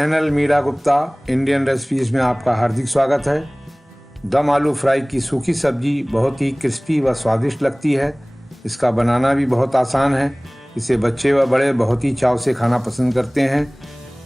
Channel Meera Gupta Indian recipes में आपका हार्दिक स्वागत है। दम आलू फ्राई की सूखी सब्जी बहुत ही क्रिस्पी व स्वादिष्ट लगती है। इसका बनाना भी बहुत आसान है। इसे बच्चे व बड़े बहुत ही चाव से खाना पसंद करते हैं।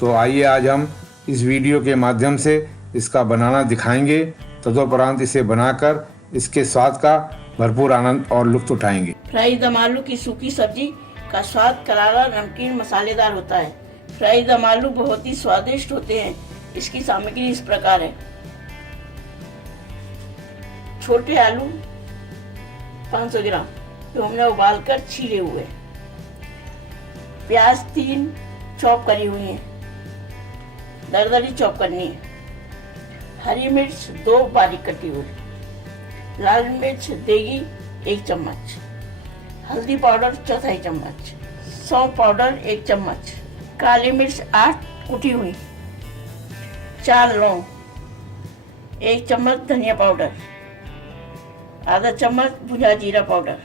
तो आइए आज हम इस वीडियो के माध्यम से इसका बनाना दिखाएंगे। तदोपरांत इसे बनाकर इसके स्वाद का भरपूर आनंद और लुत्फ उठाएंगे। फ्राई दम आलू की सूखी सब्जी का स्वाद करारा, नमकीन, मसालेदार होता है। फ्राई दम आलू बहुत ही स्वादिष्ट होते हैं। इसकी सामग्री इस प्रकार है। छोटे आलू 500 ग्राम जो हमने उबालकर छीले हुए। प्याज 3 चॉप करी हुई है, दरदरी चॉप करनी है। हरी मिर्च 2 बारीक कटी हुई। लाल मिर्च देगी 1 चम्मच। हल्दी पाउडर 1/4 चम्मच। सौंफ पाउडर 1 चम्मच। काली मिर्च 8 कुटी हुई। 4 लौंग। 1 चम्मच धनिया पाउडर। आधा चम्मच भुना जीरा पाउडर।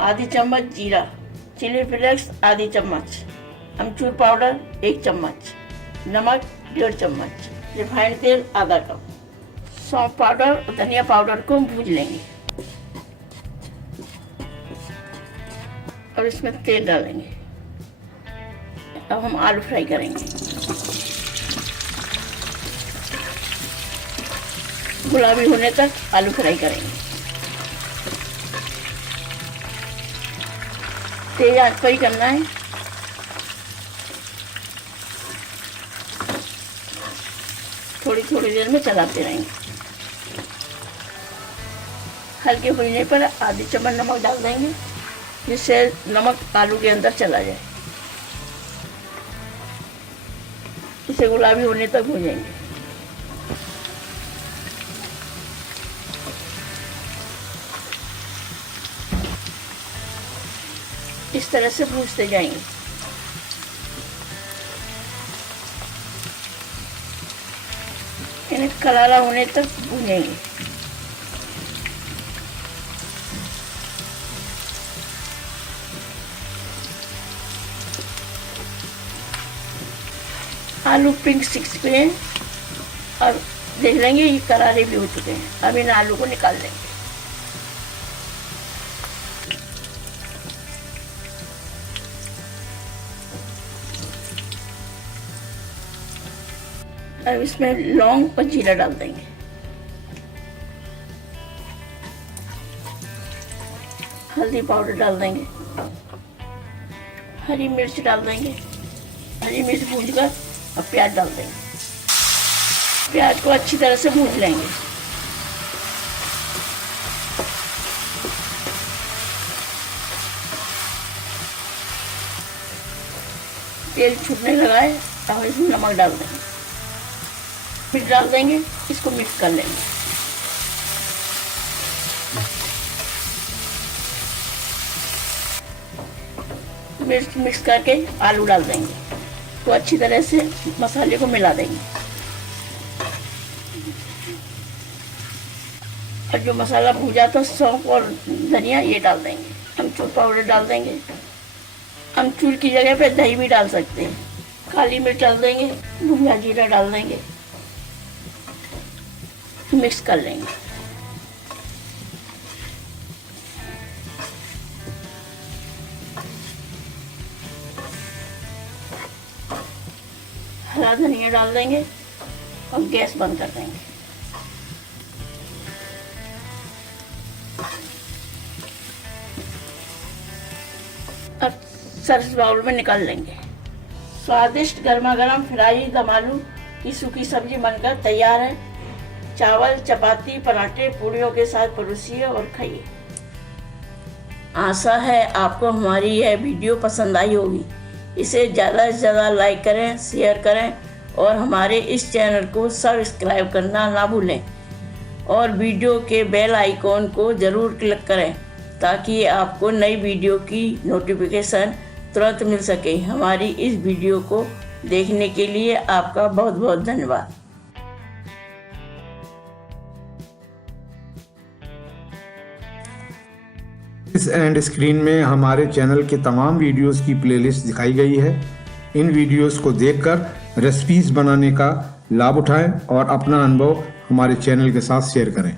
आधी चम्मच जीरा। चिली फ्लेक्स आधी चम्मच। अमचूर पाउडर 1 चम्मच। नमक 1.5 चम्मच। रिफाइंड तेल आधा कप। सौंफ पाउडर और धनिया पाउडर को भून लेंगे और इसमें तेल डालेंगे। अब हम आलू फ्राई करेंगे। गुलाबी होने तक आलू फ्राई करेंगे। तेज आंच पर ही करना है। थोड़ी थोड़ी देर में चलाते रहेंगे। हल्के भुनने पर आधी चम्मच नमक डाल देंगे, जिससे नमक आलू के अंदर चला जाए। इसे गुलाबी होने तक भूनेंगे। इस तरह से भूनते जाएंगे। इन्हें करारा होने तक भूनेंगे। आलू पिंक सिक्स पे हैं और देख लेंगे ये करारे भी हो चुके हैं। अब इन आलू को निकाल लेंगे। अब इसमें लौंग और जीरा डाल देंगे। हल्दी पाउडर डाल देंगे। हरी मिर्च डाल देंगे। हरी मिर्च भूनकर अब प्याज डाल देंगे। प्याज को अच्छी तरह से भून लेंगे। तेल छूटने लगा है। अब इसमें नमक डाल देंगे। मिर्च डाल देंगे। इसको मिक्स कर लेंगे। मिर्च मिक्स करके आलू डाल देंगे। तो अच्छी तरह से मसाले को मिला देंगे। और जो मसाला भूजा था सौंफ और धनिया ये डाल देंगे। अमचूर पाउडर डाल देंगे। अमचूर की जगह पे दही भी डाल सकते हैं। काली मिर्च डाल देंगे। भुना जीरा डाल देंगे। मिक्स कर लेंगे। हरा धनिया डाल देंगे और गैस बंद कर देंगे। अब सर्विस बाउल में निकाल लेंगे। स्वादिष्ट गर्मा गर्म फ्राई दम आलू की सूखी सब्जी बनकर तैयार है। चावल, चपाती, पराठे, पूड़ियों के साथ परोसिए और खाइए। आशा है आपको हमारी यह वीडियो पसंद आई होगी। इसे ज़्यादा से ज़्यादा लाइक करें, शेयर करें और हमारे इस चैनल को सब्सक्राइब करना ना भूलें और वीडियो के बेल आइकॉन को ज़रूर क्लिक करें ताकि आपको नई वीडियो की नोटिफिकेशन तुरंत मिल सके। हमारी इस वीडियो को देखने के लिए आपका बहुत बहुत धन्यवाद। इस एंड स्क्रीन में हमारे चैनल के तमाम वीडियोस की प्लेलिस्ट दिखाई गई है। इन वीडियोस को देखकर रेसिपीज बनाने का लाभ उठाएं और अपना अनुभव हमारे चैनल के साथ शेयर करें।